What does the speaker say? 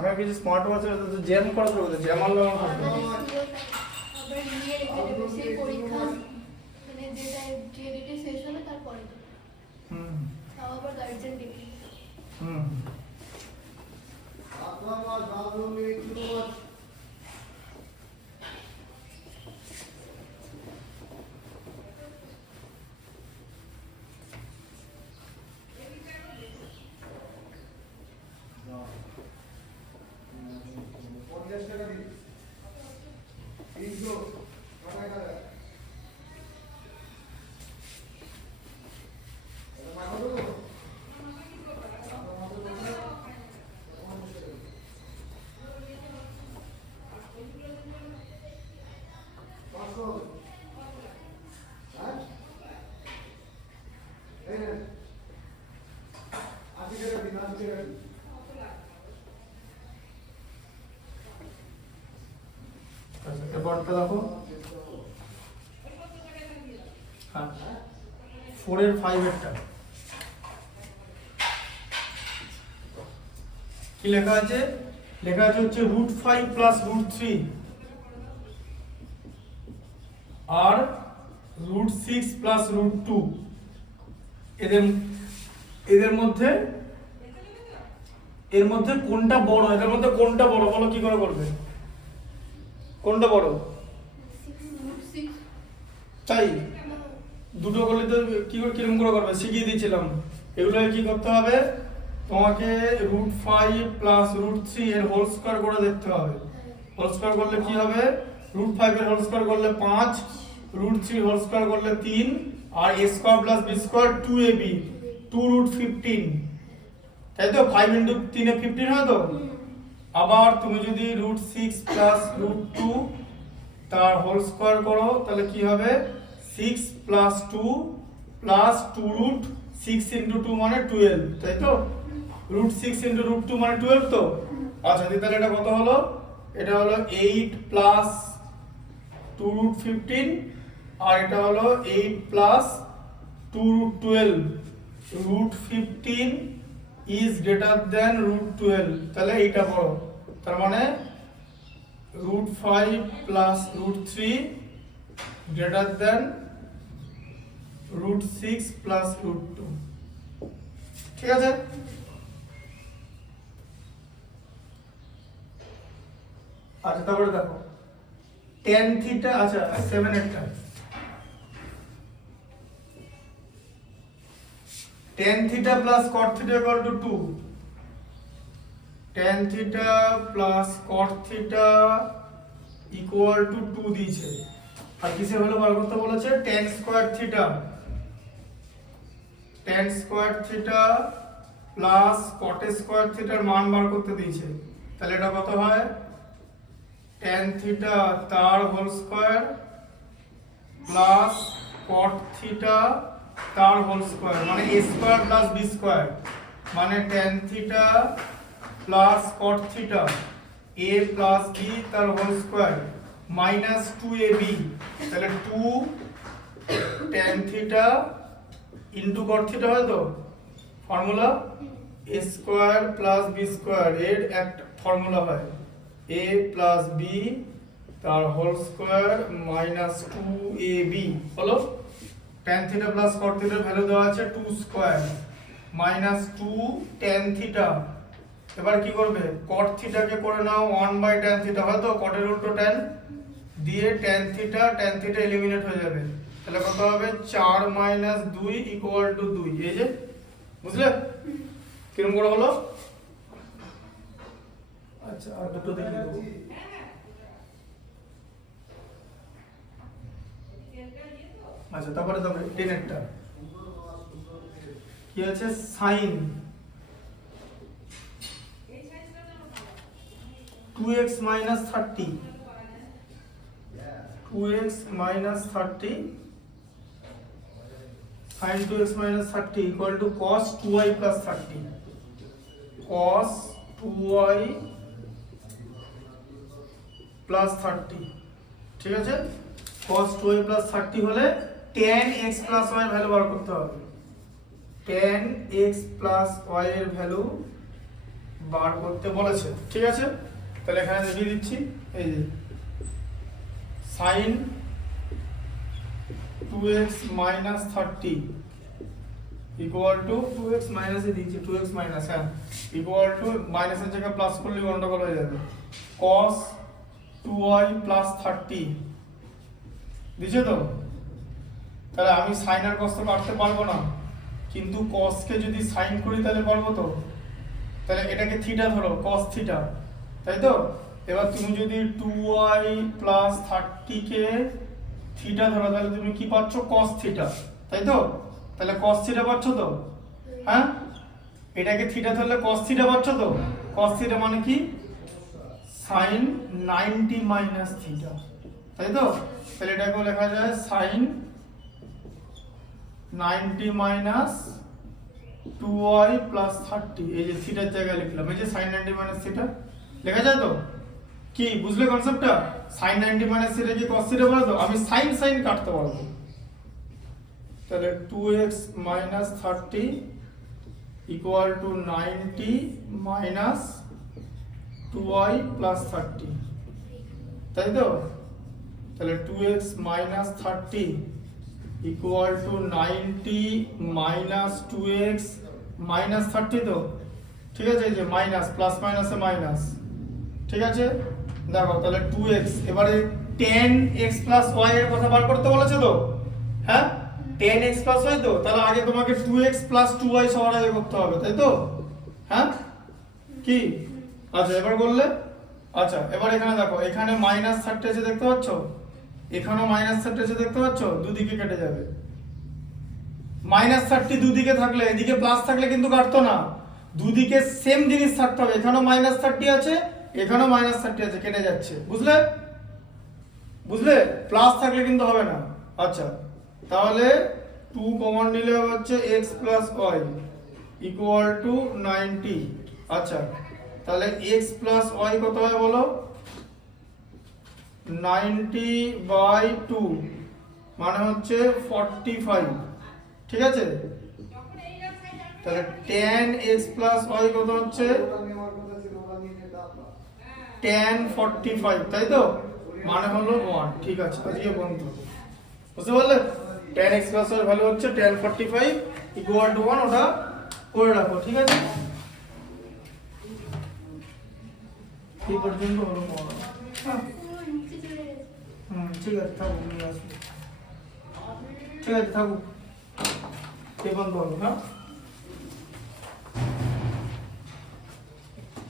হ্যাঁ কিছু smart watch আছে তো জ্যাম করা তো বলতে জ্যাম আলো করতে আবার নিয়ে রেখে দেবে সেই পরীক্ষা মানে যেটা যে ডেটে শেষ হবে তারপরে তাও আবার গার্জেন ডেকে এরপরটা দেখো হ্যাঁ 4 এর 5 এরটা কি লেখা আছে হচ্ছে √5 প্লাস √3 আর √6 প্লাস √2 এর মধ্যে কোনটা বড় বলো কি করে করবে কোনটা বড় তাই দুটো করলে তো কি করে কিরকম করে করবে শিখিয়ে দিয়েছিলাম এগুলো কি করতে হবে তোমাকে √5 প্লাস √3 এর হোল স্কয়ার করে দেখতে হবে হোল স্কয়ার করলে কি হবে √5 এর হোল স্কয়ার করলে 5 √3 হোল স্কয়ার করলে 3 আর a square plus b square 2ab 2√15 তাই তো 5 * 3 = 15 হয় তো আবার তুমি যদি √6 প্লাস √2 তার হোল স্কয়ার করো তাহলে কি হবে 6 প্লাস 2 প্লাস 2√6 * 2 মানে 12 তাই তো √6 * √2 মানে 12 তো আচ্ছা তাহলে এটা কত হলো এটা হলো 8 প্লাস 2√15 আর এটা হলো 8 প্লাস 2√12 √15 is greater than √12 তাহলে এইটা বড় তার মানে √5 প্লাস √3 greater than √6 প্লাস √2 ঠিক আছে আচ্ছা তারপরে দেখো tan থিটা আচ্ছা 7 এরটা tan theta plus cot theta equal to 2 tan theta plus cot theta equal to 2 দিয়েছে আর কিসের ভ্যালু বার করতে বলেছে tan square theta plus cot square theta এর মান বার করতে দিয়েছে তাহলে এটা কত হয় tan theta তার whole square plus cot theta তার হোল স্কয়ার মানে a square plus b square মানে tan theta plus cot theta a plus b তার হোল স্কয়ার মাইনাস 2ab তাহলে 2 tan theta into cot theta হয় তো formula a square plus b square এর একটা formula হয় a plus b তার whole square minus 2ab হলো tan theta plus cot theta value দেওয়া আছে 2 স্কয়ার মাইনাস 2 tan theta এবার কি করবে cot theta কে করে নাও 1/tan theta হয়তো cot এর উল্টো tan দিয়ে tan theta এলিমিনেট হয়ে যাবে তাহলে কত হবে 4 - 2 = 2 এই যে বুঝলে কিরকম করে হলো আচ্ছা আর দুটো দেখিয়ে দেবো আচ্ছা তারপরে তোমরা 10 এরটা কি আছে sin 2x - 30 2x - 30 sin 2x - 30 equal to cos 2y plus 30 cos 2y plus 30 ঠিক আছে cos 2y plus 30 হলে tan x plus y এর ভ্যালু বার করতে হবে tan x plus y এর ভ্যালু বার করতে বলেছে, ঠিক আছে? তাহলে এখানে দেখিয়ে দিচ্ছি, এই যে sin 2x minus 30 equal to 2x minus এ দিচ্ছি 2x minus, হ্যাঁ, equal to মাইনাসের জায়গায় প্লাস করলে গন্ডগোল হয়ে যাবে, cos 2y plus 30 দিছে তো? তাহলে আমি সাইন আর কস তো কাটতে পারবো না, কিন্তু cos কে যদি সাইন করি তাহলে পারবো তো। তাহলে এটাকে থিটা ধরো, cos থিটা, তাই তো? এবার তুমি যদি 2y plus 30 কে থিটা ধরো তাহলে তুমি কি পাচ্ছ? cos থিটা, তাই তো? তাহলে cos থিটা পাচ্ছ তো? হ্যাঁ, এটাকে থিটা ধরলে cos থিটা পাচ্ছ তো? cos থিটা মানে কি? sin 90 minus থিটা, তাই তো? তাহলে এটাকেও লেখা যায় sin 90 minus 2y plus 30, এই যে থিটার জায়গায় লিখলাম, এই যে sin 90 minus থিটা লেখা যায় তো? কি বুঝলে কনসেপ্টটা? sin 90 minus থিটা কি cos থিটা বলে তো? আমি sin sin কাটতে পারবো, তাহলে 2x minus 30 equal to 90 minus 2y plus 30, তাই তো? তাহলে 2x minus 30 equal to 90 minus 2x minus 30 তো, ঠিক আছে? এই যে মাইনাস, প্লাস মাইনাসে মাইনাস, ঠিক আছে? দেখো তাহলে 2x, এবারে 10x plus y এর কথা বার করতে বলেছে তো, হ্যাঁ? 10x plus y তো, তাহলে আগে তোমাকে 2x plus 2y সবার আগে করতে হবে, তাই তো? হ্যাঁ, কি? আচ্ছা এবার বললে, আচ্ছা এবার এখানে দেখো, এখানে মাইনাস 30 আছে দেখতে পাচ্ছ, এখানেও মাইনাস 30 আছে দেখতে পাচ্ছ, দুদিকে কেটে যাবে। মাইনাস 30 দুদিকে থাকলে, এদিকে প্লাস থাকলে কিন্তু কাটতো না, দুদিকে সেম জিনিস থাকতে হবে, এখানেও মাইনাস 30 আছে, এখানেও মাইনাস 30 আছে, কেটে যাচ্ছে, বুঝলে? বুঝলে? প্লাস থাকলে কিন্তু হবে না। আচ্ছা তাহলে 2 কমন নিলে হচ্ছে x plus y equal to 90, আচ্ছা তাহলে x plus y কত হয় বলো? 90 by 2 মানে হচ্ছে 45, ঠিক আছে? তাহলে 10x plus y কত হচ্ছে? tan 45, তাই তো? মানে হলো 1, ঠিক আছে? আজকে বন্ধু বুঝতে পারলে? tan x plus y value হচ্ছে tan 45 equal to 1, ওটা করে রাখো, ঠিক আছে? এই পর্যন্ত হলো মনে হয়। হ্যাঁ, ঠিক আছে, থাকুক, নিয়ে আসবো, ঠিক আছে, থাকুক, এই বন্ধ হলো, হ্যাঁ।